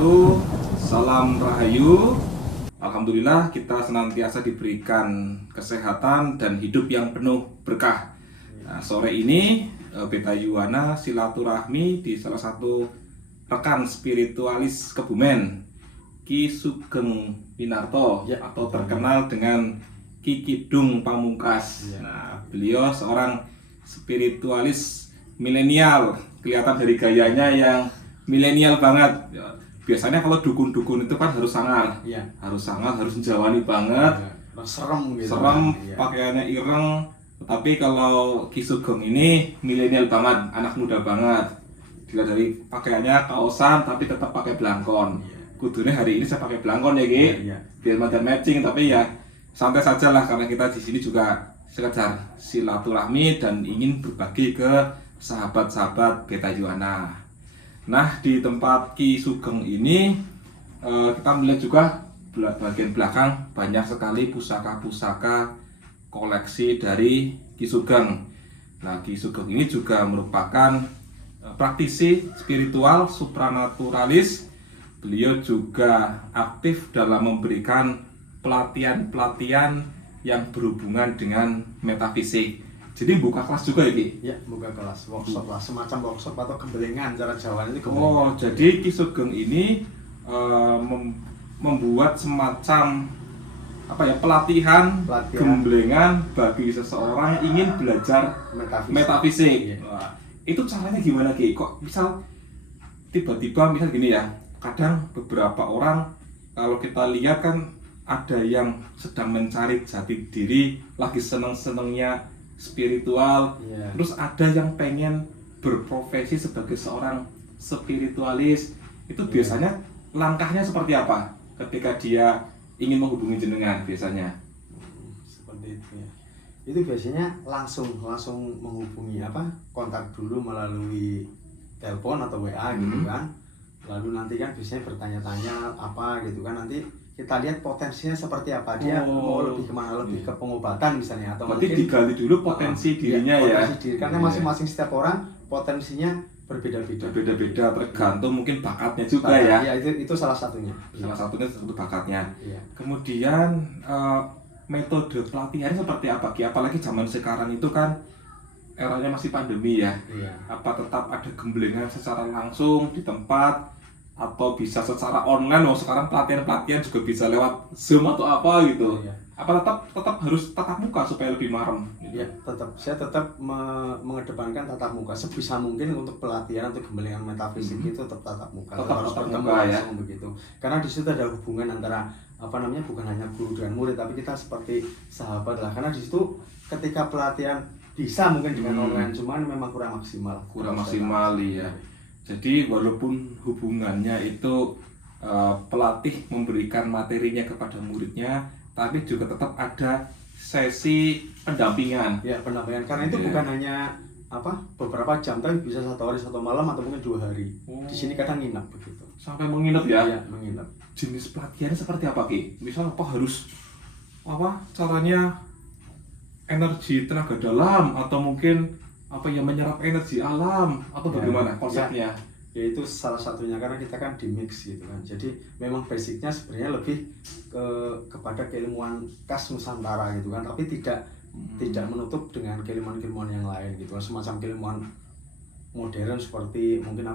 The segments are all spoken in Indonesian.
wabarakatuh. Salam Rahayu. Alhamdulillah kita senantiasa diberikan kesehatan dan hidup yang penuh berkah. Nah, sore ini Beta Yuwana silaturahmi di salah satu rekan spiritualis Kebumen, Ki Sugeng Winarto, atau terkenal dengan Ki Kidung Pamungkas. Nah, beliau seorang spiritualis milenial, kelihatan dari gayanya yang milenial banget. Biasanya kalau dukun-dukun itu kan harus sangar, harus menjawani banget, serem gitu. Serem, pakaiannya ireng. Tapi kalau Ki Sugeng ini milenial banget, anak muda banget. Dilihat dari pakaiannya kaosan tapi tetap pakai belangkon. Kudunya hari ini saya pakai belangkon ya Ki, biar matching. Tapi ya santai saja lah, karena kita di sini juga sekedar silaturahmi dan ingin berbagi ke sahabat-sahabat Beta Yuwana. Nah, di tempat Ki Sugeng ini kita melihat juga bagian belakang banyak sekali pusaka-pusaka koleksi dari Ki Sugeng. Nah, Ki Sugeng ini juga merupakan praktisi spiritual supranaturalis. Beliau juga aktif dalam memberikan pelatihan-pelatihan yang berhubungan dengan metafisik. Jadi buka kelas juga ya Ki? Ya, buka kelas, workshop lah, semacam workshop atau gembelengan, cara Jawa itu gembelengan. Oh, jadi Ki Sugeng ini membuat semacam pelatihan gembelengan bagi seseorang yang ingin belajar metafisik. Wah, itu caranya gimana Ki? Kok misal tiba-tiba misal gini ya, kadang beberapa orang kalau kita lihat kan ada yang sedang mencari jati diri, lagi seneng-senengnya spiritual, terus ada yang pengen berprofesi sebagai seorang spiritualis. Itu biasanya langkahnya seperti apa ketika dia ingin menghubungi jenengan biasanya? Seperti itu ya. Itu biasanya langsung menghubungi kontak dulu melalui telepon atau WA gitu kan. Lalu nanti kan biasanya bertanya-tanya apa gitu kan, nanti kita lihat potensinya seperti apa, dia mau lebih kemana, lebih ke pengobatan misalnya, atau berarti mungkin digali dulu potensi dirinya potensi diri, karena masing-masing setiap orang potensinya berbeda-beda, tergantung mungkin bakatnya juga ya. Iya, itu salah satunya. Salah satunya tentu bakatnya. Kemudian metode pelatihannya seperti apa Ki? Apalagi zaman sekarang itu kan eranya masih pandemi ya. Apa tetap ada gembelengan secara langsung di tempat, atau bisa secara online? Sekarang pelatihan juga bisa lewat Zoom atau apa gitu. Apa tetap harus tatap muka supaya lebih marem? Iya, saya tetap mengedepankan tatap muka sebisa mungkin. Untuk pelatihan atau gembelengan metafisik itu tetap tatap muka. Tetap harus bertemu langsung begitu. Karena di situ ada hubungan antara bukan hanya guru dan murid, tapi kita seperti sahabat lah. Karena di situ ketika pelatihan bisa mungkin dengan online, cuman memang kurang maksimal. Iya. Jadi walaupun hubungannya itu pelatih memberikan materinya kepada muridnya, tapi juga tetap ada sesi pendampingan. Ya, pendampingan. Karena itu bukan hanya beberapa jam, tapi bisa 1 hari 1 malam atau mungkin 2 hari. Di sini kadang nginap begitu. Sampai menginap ya? Iya, menginap. Jenis pelatihannya seperti apa Ki? Misal harus caranya energi tenaga dalam, atau mungkin menyerap energi alam, atau bagaimana konsepnya? Ya itu salah satunya, karena kita kan di mix gitu kan. Jadi memang basicnya sebenarnya lebih kepada keilmuan khas Nusantara gitu kan, tapi tidak menutup dengan keilmuan-keilmuan yang lain gitu kan. Semacam keilmuan modern seperti mungkin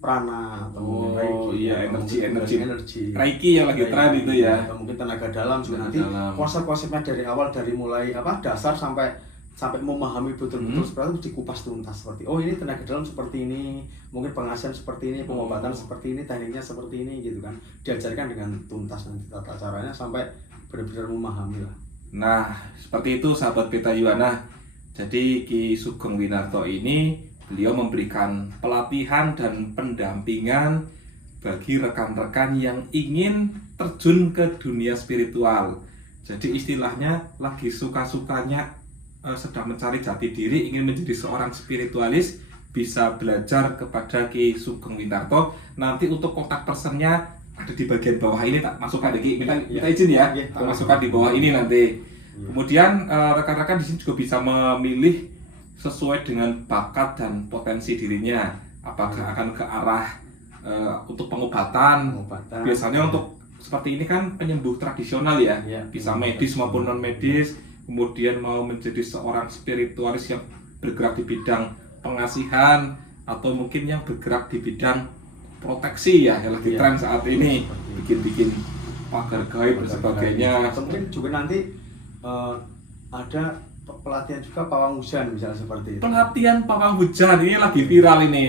prana atau energi Reiki yang lagi tren itu ya, atau mungkin tenaga dalam juga. Nanti konsep-konsepnya dari awal, dari mulai dasar sampai memahami betul-betul seperti itu, dikupas tuntas. Seperti ini tenaga dalam seperti ini, mungkin pengasihan seperti ini, pengobatan seperti ini, tekniknya seperti ini gitu kan. Diajarkan dengan tuntas nanti tata caranya sampai benar-benar memahami lah. Nah, seperti itu sahabat Beta Yuwana. Jadi Ki Sugeng Winarto ini beliau memberikan pelatihan dan pendampingan bagi rekan-rekan yang ingin terjun ke dunia spiritual. Jadi istilahnya lagi suka-sukanya sedang mencari jati diri, ingin menjadi seorang spiritualis, bisa belajar kepada Ki Sugeng Winarto. Nanti untuk kontak personnya ada di bagian bawah ini, tak masukkan Ki. Minta izin ya, tak masukkan di bawah ini nanti. Kemudian rekan-rekan di sini juga bisa memilih sesuai dengan bakat dan potensi dirinya. Apakah akan ke arah untuk pengobatan. Biasanya untuk seperti ini kan penyembuh tradisional ya, bisa medis maupun non medis. Kemudian mau menjadi seorang spiritualis yang bergerak di bidang pengasihan atau mungkin yang bergerak di bidang proteksi ya, yang lagi tren saat ini, bikin pagar gaib dan sebagainya. Mungkin juga nanti ada pelatihan juga pawang hujan misalnya seperti itu. Pelatihan pawang hujan ini lagi viral ini.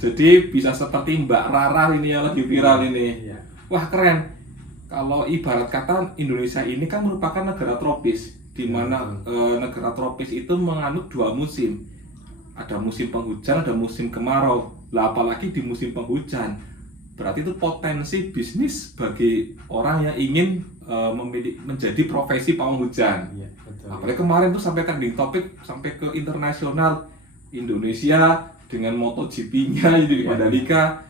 Jadi bisa seperti Mbak Rara ini yang lagi viral ini. Wah keren. Kalau ibarat kata Indonesia ini kan merupakan negara tropis, di mana negara tropis itu menganut 2 musim. Ada musim penghujan, ada musim kemarau. Lah apalagi di musim penghujan, berarti itu potensi bisnis bagi orang yang ingin menjadi profesi pawang hujan. Apalagi kemarin tuh sampai trending topik sampai ke internasional, Indonesia dengan MotoGP-nya di Mandalika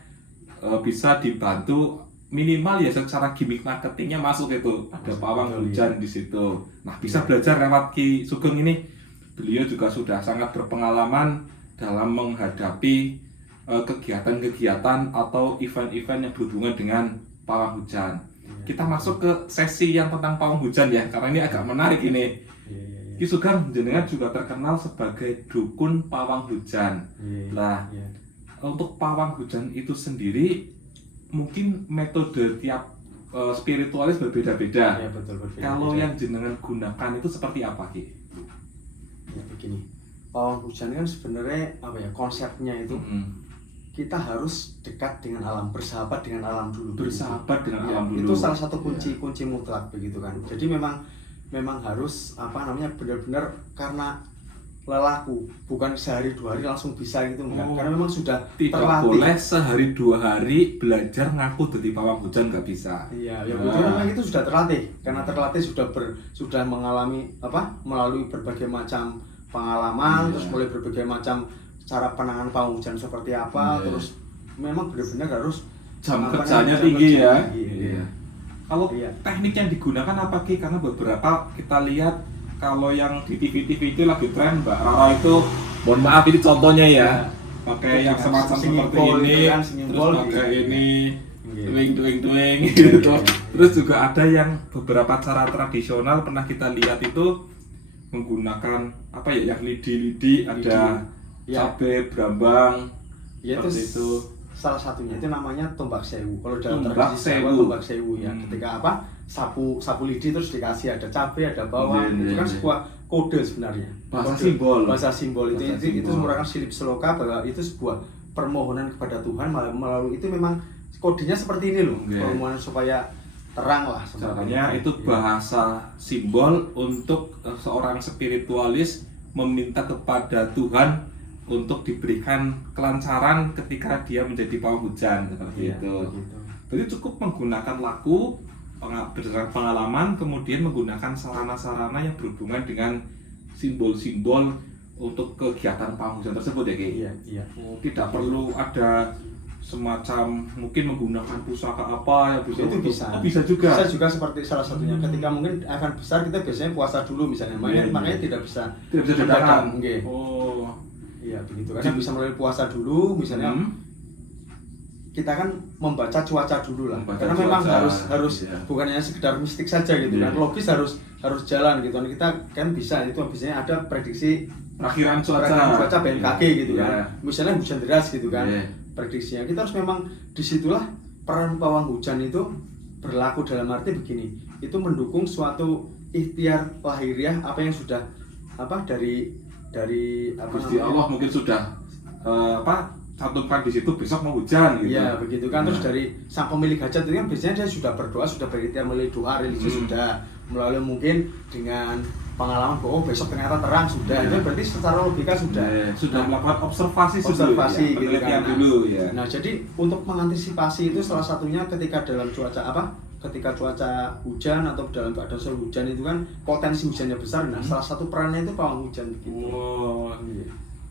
bisa dibantu minimal ya secara gimmick marketingnya masuk itu, ada pawang hujan di situ. Nah bisa belajar lewat Ki Sugeng ini. Beliau juga sudah sangat berpengalaman dalam menghadapi kegiatan-kegiatan atau event-event yang berhubungan dengan pawang hujan. Kita masuk ke sesi yang tentang pawang hujan ya, karena ini agak menarik ini. Ki Sugeng jenengan juga terkenal sebagai dukun pawang hujan. Nah, untuk pawang hujan itu sendiri mungkin metode tiap spiritualis berbeda-beda. Kalau yang jenengan gunakan itu seperti apa, Ki? Ya begini, pawang hujan kan sebenarnya apa ya, konsepnya itu kita harus dekat dengan alam, bersahabat dengan alam dulu. Bersahabat dengan alam dulu. Itu salah satu kunci mutlak begitu kan. Jadi memang harus apa namanya, benar-benar karena lelaku, bukan sehari 2 hari langsung bisa gitu enggak. Karena memang sudah tidak terlatih. Boleh sehari 2 hari belajar ngaku jadi pawang hujan nggak bisa. Iya, ya betul, memang itu sudah terlatih. Karena terlatih sudah mengalami apa? Melalui berbagai macam pengalaman, terus mulai berbagai macam cara penanganan pawang hujan seperti apa, terus memang benar-benar harus jam kerjanya tinggi ya. Kalau teknik yang digunakan apa, Ki? Karena beberapa kita lihat kalau yang di TV-TV itu lagi tren, Mbak Rara itu, mohon maaf ini contohnya ya, pakai yang semacam seperti ini, terus pakai ini, doing gitu. Terus juga ada yang beberapa cara tradisional pernah kita lihat itu menggunakan apa ya, yang lidi-lidi, ada cabai, brambang, seperti itu. Salah satunya itu namanya tombak sewu. Kalau dalam tradisi Jawa tombak sewu ya. Ketika apa? Sapu lidi terus dikasih ada cabai, ada bawang. Itu kan sebuah kode sebenarnya. Bahasa simbol itu merupakan silip seloka bahwa itu sebuah permohonan kepada Tuhan melalui itu, memang kodenya seperti ini loh. Permohonan supaya terang lah. Caranya itu bahasa simbol untuk seorang spiritualis meminta kepada Tuhan untuk diberikan kelancaran ketika dia menjadi pawang hujan seperti itu. Jadi cukup menggunakan laku, berdasarkan pengalaman, kemudian menggunakan sarana-sarana yang berhubungan dengan simbol-simbol untuk kegiatan pawang hujan tersebut ya, Ki? Iya. Tidak perlu ada semacam mungkin menggunakan pusaka apa ya, itu bisa. Bisa juga. Bisa juga seperti salah satunya. Ketika mungkin event besar kita biasanya puasa dulu misalnya. Makanya tidak bisa dadakan. Iya begitu, karena bisa melalui puasa dulu misalnya. Kita kan membaca cuaca dulu lah, karena memang harus bukan hanya sekedar mistik saja gitu kan, logis harus jalan gitu. Kita kan bisa, itu biasanya ada prediksi perakhiran cuaca BMKG gitu kan, misalnya hujan deras gitu kan, prediksinya. Kita harus memang disitulah peran pawang hujan itu berlaku, dalam arti begini, itu mendukung suatu ikhtiar lahiriah apa yang sudah apa dari Gusti Allah mungkin sudah cantumkan di situ besok mau hujan gitu. Iya begitu kan. Terus dari sang pemilik hajat itu kan biasanya dia sudah berdoa, sudah berikhtiar melalui doa religius, sudah melalui mungkin dengan pengalaman bahwa besok ternyata terang sudah. Itu berarti secara logika sudah melakukan observasi gitu kan. Dulu ya. Nah jadi untuk mengantisipasi itu salah satunya ketika dalam ketika cuaca hujan atau dalam keadaan hujan itu kan potensi hujannya besar. Nah salah satu perannya itu pawang hujan begitu.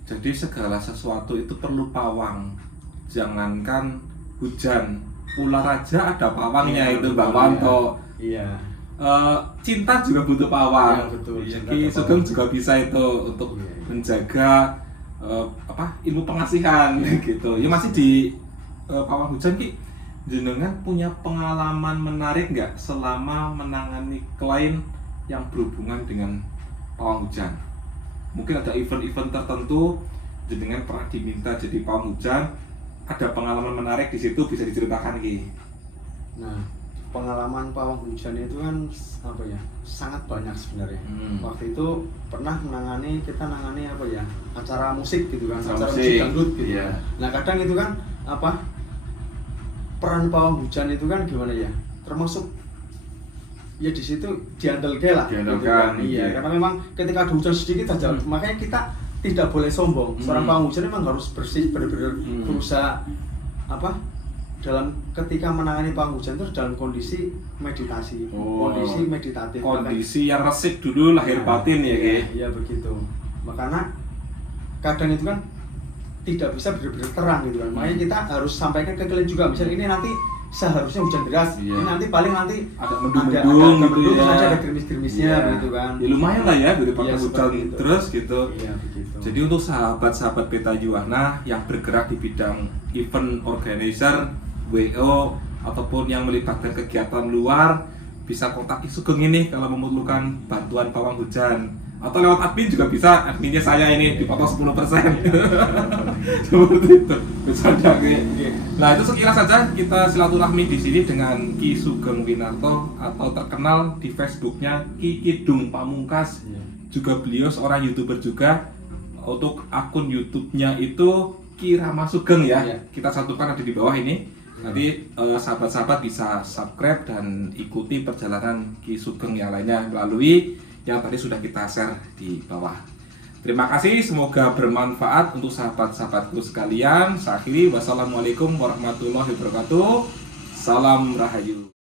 Jadi segala sesuatu itu perlu pawang. Jangankan hujan, ular aja ada pawangnya itu, Mbak Wanto. Iya. Cinta juga butuh pawang. Iya betul. Ki Sugeng juga bisa itu untuk menjaga ilmu pengasihan gitu. Ya masih di pawang hujan Ki, jenengan punya pengalaman menarik nggak selama menangani klien yang berhubungan dengan pawang hujan? Mungkin ada event-event tertentu jenengan pernah diminta jadi pawang hujan, ada pengalaman menarik di situ, bisa diceritakan Ki? Nah, pengalaman pawang hujan itu kan apa ya, sangat banyak sebenarnya. Waktu itu pernah kita nangani apa ya, acara musik gitu kan, acara musik dangdut gitu. Iya. Nah kadang itu kan apa, peran pawang hujan itu kan gimana ya, termasuk ya di situ diandalkan lah. Diandalkan, gitu kan. iya. Iya, karena memang ketika ada hujan sedikit saja, makanya kita tidak boleh sombong. Seorang pawang hujan memang harus bersih, benar-benar berusaha apa, dalam ketika menangani pawang hujan itu dalam kondisi meditasi, kondisi meditatif, kondisi yang resik dulu lahir batin ya Ki? Iya begitu. Makanya kadang itu kan tidak bisa benar-benar terang gitu kan, makanya kita harus sampaikan ke klien juga, misalnya ini nanti seharusnya hujan deras, ini nanti paling nanti ada mendung-mendung gitu ya, ada gerimis-gerimisnya gitu kan. Ya lumayan lah ya daripada hujan itu. terus gitu. Iya begitu. Jadi untuk sahabat-sahabat Peta Yuwana yang bergerak di bidang event organizer, WO ataupun yang melibatkan kegiatan luar, bisa kontak Ki Sugeng ini kalau memerlukan bantuan pawang hujan, atau lewat admin juga bisa, adminnya saya ini dipotong 10%. Seperti itu. Bercanda Ki. Nah, itu sekilas saja kita silaturahmi di sini dengan Ki Sugeng Winarto atau terkenal di Facebooknya Ki Kidung Pamungkas. Juga beliau seorang YouTuber juga. Untuk akun YouTube-nya itu Ki Rama Sugeng ya. Kita satukan ada di bawah ini. Nanti sahabat-sahabat bisa subscribe dan ikuti perjalanan Ki Sugeng yang lainnya melalui yang tadi sudah kita share di bawah. Terima kasih, semoga bermanfaat untuk sahabat-sahabatku sekalian. Saya akhiri, wassalamualaikum warahmatullahi wabarakatuh. Salam Rahayu.